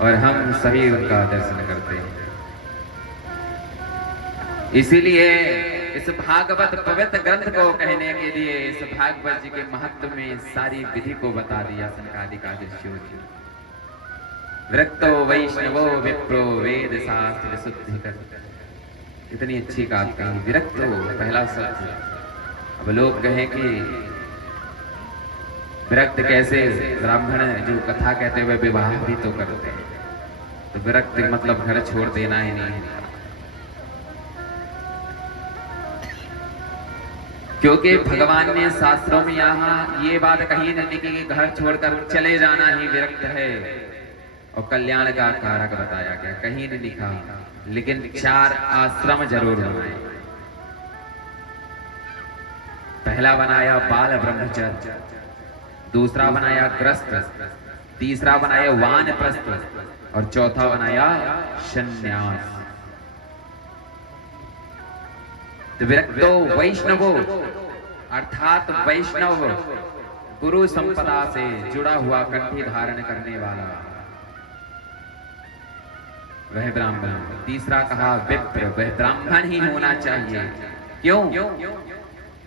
और हम सभी उनका दर्शन करते हैं। इसीलिए इस भागवत पवित्र ग्रंथ को कहने के लिए इस भागवत जी के महत्व में सारी विधि को बता दिया सनकादिक ऋषियों जी। विरक्तो वैष्णवो विप्रो वेद शास्त्र शुद्धि कर, इतनी अच्छी बात कही। विरक्तो पहला शब्द। अब लोग कहें कि विरक्त कैसे, ब्राह्मण जो कथा कहते हुए विवाह भी तो करते हैं, तो विरक्त मतलब घर छोड़ देना ही नहीं है। क्योंकि भगवान ने शास्त्रों में यहाँ ये बात कही नहीं कि घर छोड़कर चले जाना ही विरक्त है और कल्याण का कारक बताया गया, कहीं नहीं लिखा। लेकिन 4 आश्रम जरूर बनाए। पहला बनाया बाल ब्रह्मचर्य, दूसरा बनाया ग्रस्त, तीसरा बनाया वानप्रस्थ और चौथा बनाया संन्यास। तो विरक्तो वैष्णवो अर्थात वैष्णव गुरु संपदा से जुड़ा हुआ कंठी धारण करने वाला वह ब्राह्मण। तीसरा कहा विप्र, वह ब्राह्मण ही होना चाहिए। क्यों?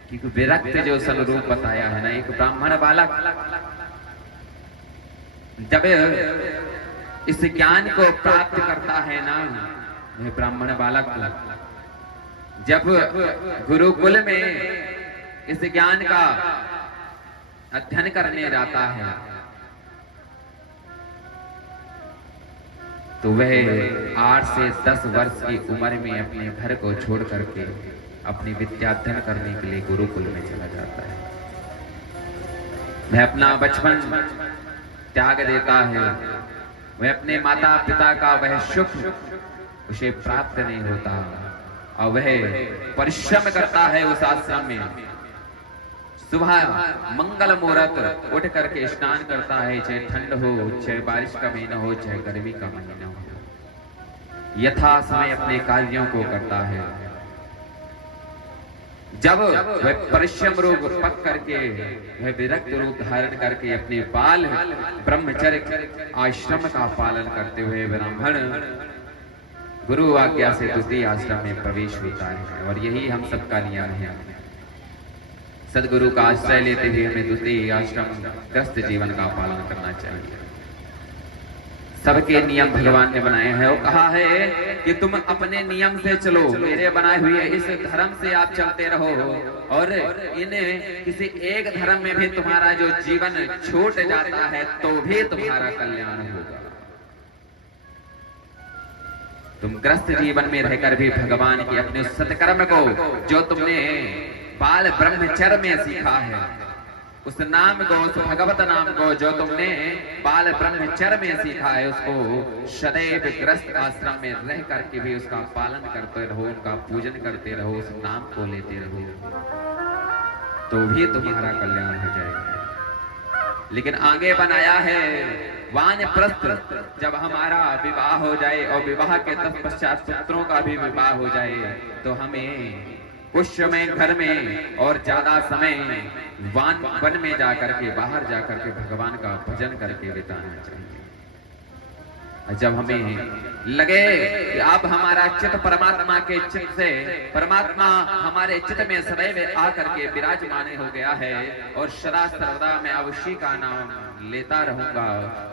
क्योंकि विरक्त जो स्वरूप बताया है ना, एक ब्राह्मण बालक जब इस ज्ञान को प्राप्त करता है ना, वह ब्राह्मण बालक जब गुरुकुल में इस ज्ञान का अध्ययन करने जाता है तो वह 8 से 10 वर्ष की उम्र में अपने घर को छोड़ करके अपनी विद्याध्ययन करने के लिए गुरुकुल में चला जाता है। वह अपना बचपन त्याग देता है, वह अपने माता पिता का वह सुख उसे प्राप्त नहीं होता और वह परिश्रम करता है उस आश्रम में। सुबह मंगल मुहूर्त उठ करके स्नान करता है, चाहे ठंड हो, चाहे बारिश का महीना हो, चाहे गर्मी का महीना हो, यथा समय अपने कार्यों को करता है। जब वह परिश्रम रूप पक करके वह विरक्त रूप धारण करके अपने बाल ब्रह्मचर्य आश्रम का पालन करते हुए ब्राह्मण गुरु आज्ञा से द्वितीय आश्रम में प्रवेश होता है। और यही हम सबका नियम है। सदगुरु का आश्रय लेते हुए हमें द्वितीय आश्रम ग्रस्त जीवन का पालन करना चाहिए। सबके नियम भगवान ने बनाए हैं और कहा है कि तुम अपने नियम से चलो, मेरे बनाए हुए इस धर्म से आप चलते रहो और इन्हें किसी एक धर्म में भी तुम्हारा जो जीवन छूट जाता है तो भी तुम्हारा कल्याण होगा। तुम ग्रस्त जीवन में रहकर भी भगवान के अपने सत्कर्म को जो तुमने बाल ब्रह्मचर्य में सीखा है, उस नाम को, उस भगवत नाम को जो तुमने बाल ब्रह्मचर्य में सीखा है, उसको सदैव ग्रस्त आश्रम में रह करके भी उसका पालन करते रहो, उनका पूजन करते रहो, उस नाम को लेते रहो, तो भी तुम्हारा कल्याण हो जाएगा। लेकिन आगे बनाया है वानप्रस्थ, जब हमारा विवाह हो जाए और विवाह के तत्पश्चात पुत्रों का भी विवाह हो जाए तो हमें कुछ समय घर में और ज्यादा समय वन में जाकर के, बाहर जाकर के भगवान का भजन करके बिताना चाहिए। जब हमें लगे कि अब हमारा चित्त परमात्मा के चित्त से, परमात्मा हमारे चित्त में सदैव आकर के विराजमान हो गया है और सदा सर्वदा मैं अवश्य का नाम लेता रहूंगा,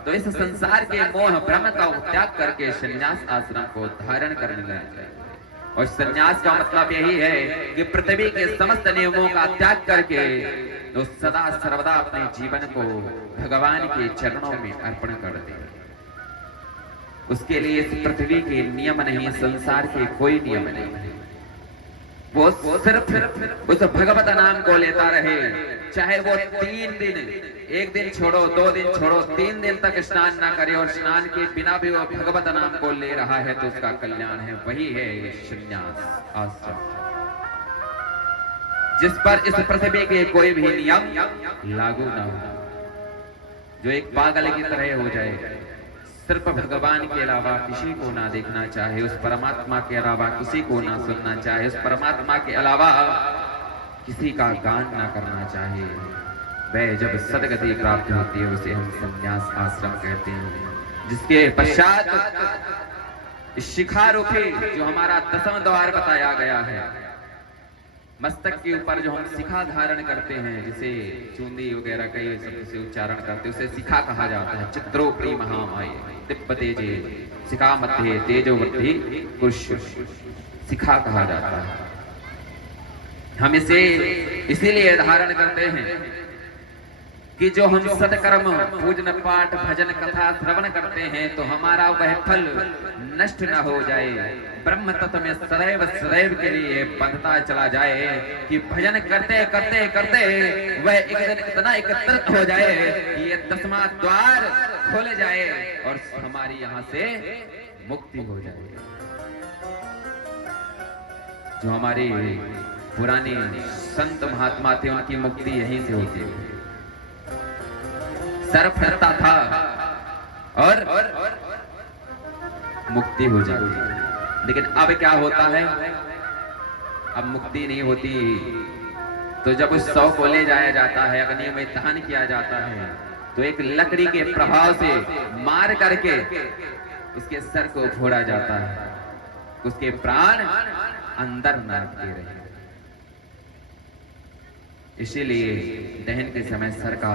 तो इस संसार के मोह भ्रम का त्याग करके संन्यास आश्रम को धारण करने लगे। और संन्यास का मतलब यही है कि पृथ्वी के समस्त नियमों का त्याग करके तो सदा सर्वदा अपने जीवन को भगवान के चरणों में अर्पण कर दे। उसके लिए इस पृथ्वी के नियम नहीं, संसार के कोई नियम नहीं, वो सिर्फ उस भगवत नाम को लेता रहे। चाहे वो 3 दिन, 1 दिन छोड़ो, 2 दिन छोड़ो, 3 दिन तक स्नान ना करे और स्नान के बिना भी वो भगवत नाम को ले रहा है तो उसका कल्याण है। वही है ये संन्यास आश्रम, जिस पर इस पृथ्वी के कोई भी नियम लागू ना हो, जो एक पागल की तरह हो जाए, सिर्फ भगवान के अलावा किसी को ना देखना चाहे, उस परमात्मा के अलावा किसी को ना सुनना चाहे, उस परमात्मा के अलावा किसी का गान ना करना चाहे, वह जब सदगति प्राप्त होती है उसे हम संन्यास आश्रम कहते हैं। जिसके पश्चात शिखा रूपी जो हमारा 10वां द्वार बताया गया है, मस्तक के ऊपर जो हम शिखा धारण करते हैं, जिसे चूंदी वगैरह कई शब्द से उच्चारण करते हैं, उसे शिखा कहा जाता है। चित्रोपरी महामाय दिव्य तेजे शिखा मध्य तेजोवती पुरुष, शिखा कहा जाता है। हम इसे इसीलिए धारण करते हैं कि जो हम सत्कर्म पूजन पाठ भजन कथा श्रवण करते हैं तो हमारा वह फल नष्ट न हो जाए, ब्रह्म तत्व में सदैव सदैव के लिए बंधता चला जाए कि भजन करते करते करते वह एक दिन इतना एकत्रित हो जाए कि ये 10वां द्वार खोले जाए और हमारी यहाँ से मुक्ति हो जाए। जो हमारी पुरानी संत महात्मा थे उनकी मुक्ति यहीं से होती है। सर फटता था और मुक्ति हो जाती, लेकिन अब क्या होता है, अब मुक्ति नहीं होती। तो जब उस शव को ले जाया जाता है, अग्नि में दहन किया जाता है, तो एक लकड़ी के प्रभाव से मार करके उसके सर को फोड़ा जाता है, उसके प्राण अंदर न अटके रहे। इसीलिए दहन के समय सर का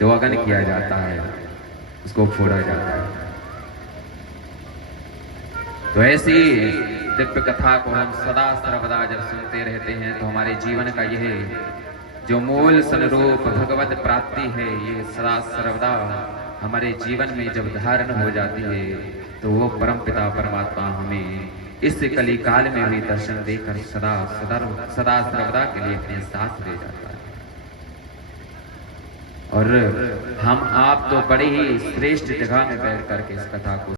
दोगन किया जाता है, उसको फोड़ा जाता है। तो ऐसी दिव्य कथा को हम सदा सर्वदा जब सुनते रहते हैं तो हमारे जीवन का यह जो मूल स्वरूप भगवत प्राप्ति है, ये सदा सर्वदा हमारे जीवन में जब धारण हो जाती है तो वो परम पिता परमात्मा हमें इस कली काल में भी दर्शन देकर सदा सर्वदा के लिए अपने साथ ले जाता है। और हम आप तो बड़े ही श्रेष्ठ जगह में बैठ करके इस कथा को